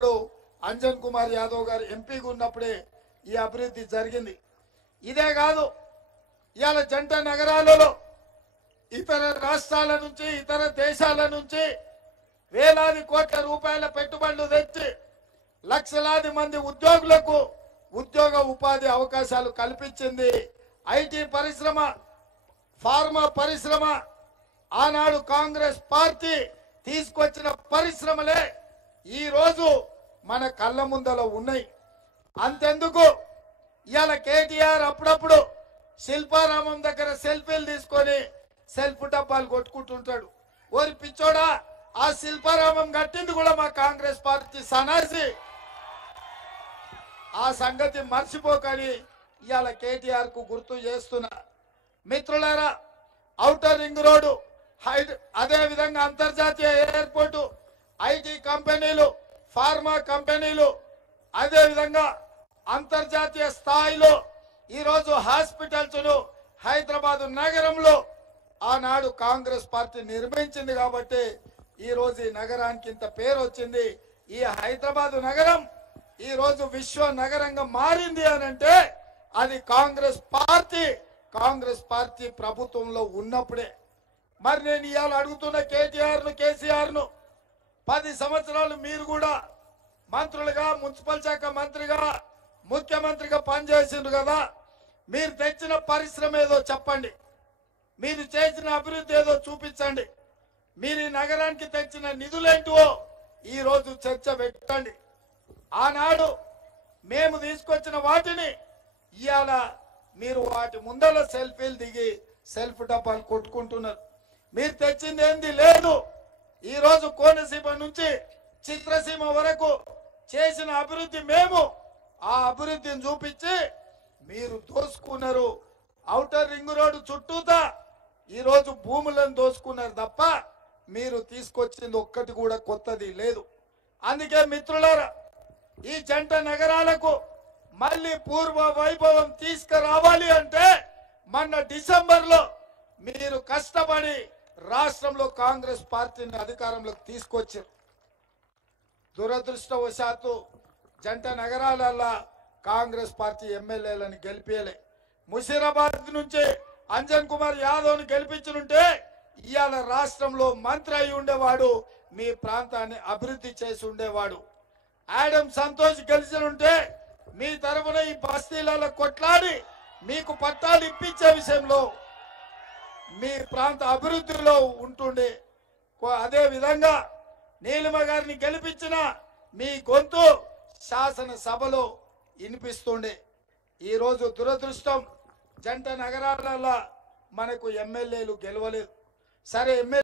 అంజన్ కుమార్ యాదవ్ గారు ఎంపీగా ఉన్నప్పుడే ఈ అభివృద్ధి జరిగింది. ఇదే కాదు, ఇవాళ జంట నగరాలలో ఇతర రాష్ట్రాల నుంచి ఇతర దేశాల నుంచి వేలాది కోట్ల రూపాయల పెట్టుబడులు తెచ్చి లక్షలాది మంది ఉద్యోగులకు ఉద్యోగ ఉపాధి అవకాశాలు కల్పించింది. ఐటీ పరిశ్రమ, ఫార్మా పరిశ్రమ, ఆనాడు కాంగ్రెస్ పార్టీ తీసుకొచ్చిన పరిశ్రమలే ఈ రోజు మన కళ్ళ ముందల ఉన్నాయి. అంతెందుకు ఇవాళ కేటీఆర్ అప్పుడప్పుడు శిల్పారామం దగ్గర సెల్ఫీలు తీసుకొని సెల్ఫ్ డబ్బాలు కొట్టుకుంటుంటాడు. ఓరి పిచ్చోడా, ఆ శిల్పారామం కట్టింది కూడా మా కాంగ్రెస్ పార్టీ సనాసి. ఆ సంగతి మర్చిపోకని ఇవాళ కేటీఆర్ కు గుర్తు చేస్తున్నా. మిత్రులారా, ఔటర్ రింగ్ రోడ్డు, అదే విధంగా అంతర్జాతీయ ఎయిర్పోర్టు, ఐటీ కంపెనీలు, ఫార్మా కంపెనీలు, అదే విధంగా అంతర్జాతీయ స్థాయిలో ఈరోజు హాస్పిటల్స్ హైదరాబాద్ నగరంలో ఆనాడు కాంగ్రెస్ పార్టీ నిర్మించింది కాబట్టి ఈ రోజు ఈ నగరానికి ఇంత పేరు వచ్చింది. ఈ హైదరాబాద్ నగరం ఈ రోజు విశ్వ నగరంగా మారింది అనంటే అది కాంగ్రెస్ పార్టీ ప్రభుత్వంలో ఉన్నప్పుడే. మరి నేను ఇవాళ అడుగుతున్న కేసీఆర్ ను 10 సంవత్సరాలు మీరు కూడా మంత్రులుగా, మున్సిపల్ శాఖ మంత్రిగా, ముఖ్యమంత్రిగా పనిచేసిండ్రు కదా. మీరు తెచ్చిన పరిశ్రమ ఏదో చెప్పండి, మీరు చేసిన అభివృద్ధి ఏదో చూపించండి, మీరు ఈ నగరానికి తెచ్చిన నిధులేంటివో ఈ రోజు చర్చ పెట్టండి. ఆనాడు మేము తీసుకొచ్చిన వాటిని ఇవాళ మీరు వాటి ముందర సెల్ఫీలు దిగి సెల్ఫ్ డబ్బాలు కొట్టుకుంటున్నారు. మీరు తెచ్చింది ఏంది లేదు. ఈ రోజు కోనసీమ నుంచి చిత్రసీమ వరకు చేసిన అభివృద్ధి మేము ఆ అభివృద్ధిని చూపించి మీరు దోసుకున్నారు. ఔటర్ రింగ్ రోడ్డు చుట్టూతా ఈ రోజు భూములను దోసుకున్నారు తప్ప మీరు తీసుకొచ్చింది ఒక్కటి కూడా కొత్తది లేదు. అందుకే మిత్రులారా, ఈ జంట నగరాలకు మళ్ళీ పూర్వ వైభవం తీసుకురావాలి అంటే మొన్న డిసెంబర్లో మీరు కష్టపడి రాష్ట్రంలో కాంగ్రెస్ పార్టీని అధికారంలోకి తీసుకొచ్చారు. దురదృష్టవశాత్తు జంట నగరాలల్లో కాంగ్రెస్ పార్టీ ఎమ్మెల్యేలను గెలిపేయలే. ముషీరాబాద్ నుంచి అంజన్ కుమార్ యాదవ్ను గెలిపించుంటే ఇవాళ రాష్ట్రంలో మంత్రి అయి ఉండేవాడు, మీ ప్రాంతాన్ని అభివృద్ధి చేసి ఉండేవాడు. ఆడమ్ సంతోష్ గెలిచినుంటే మీ తరఫున ఈ బస్తీలలో కొట్లాడి మీకు పట్టాలు ఇప్పించే విషయంలో మీ ప్రాంత అభివృద్ధిలో ఉంటుండే. అదే విధంగా నీలిమ గారిని గెలిపించిన మీ గొంతు శాసనసభలో వినిపిస్తుండే. ఈరోజు దురదృష్టం, జంట నగరాలలో మనకు ఎమ్మెల్యేలు గెలవలేదు. సరే, ఎమ్మెల్యే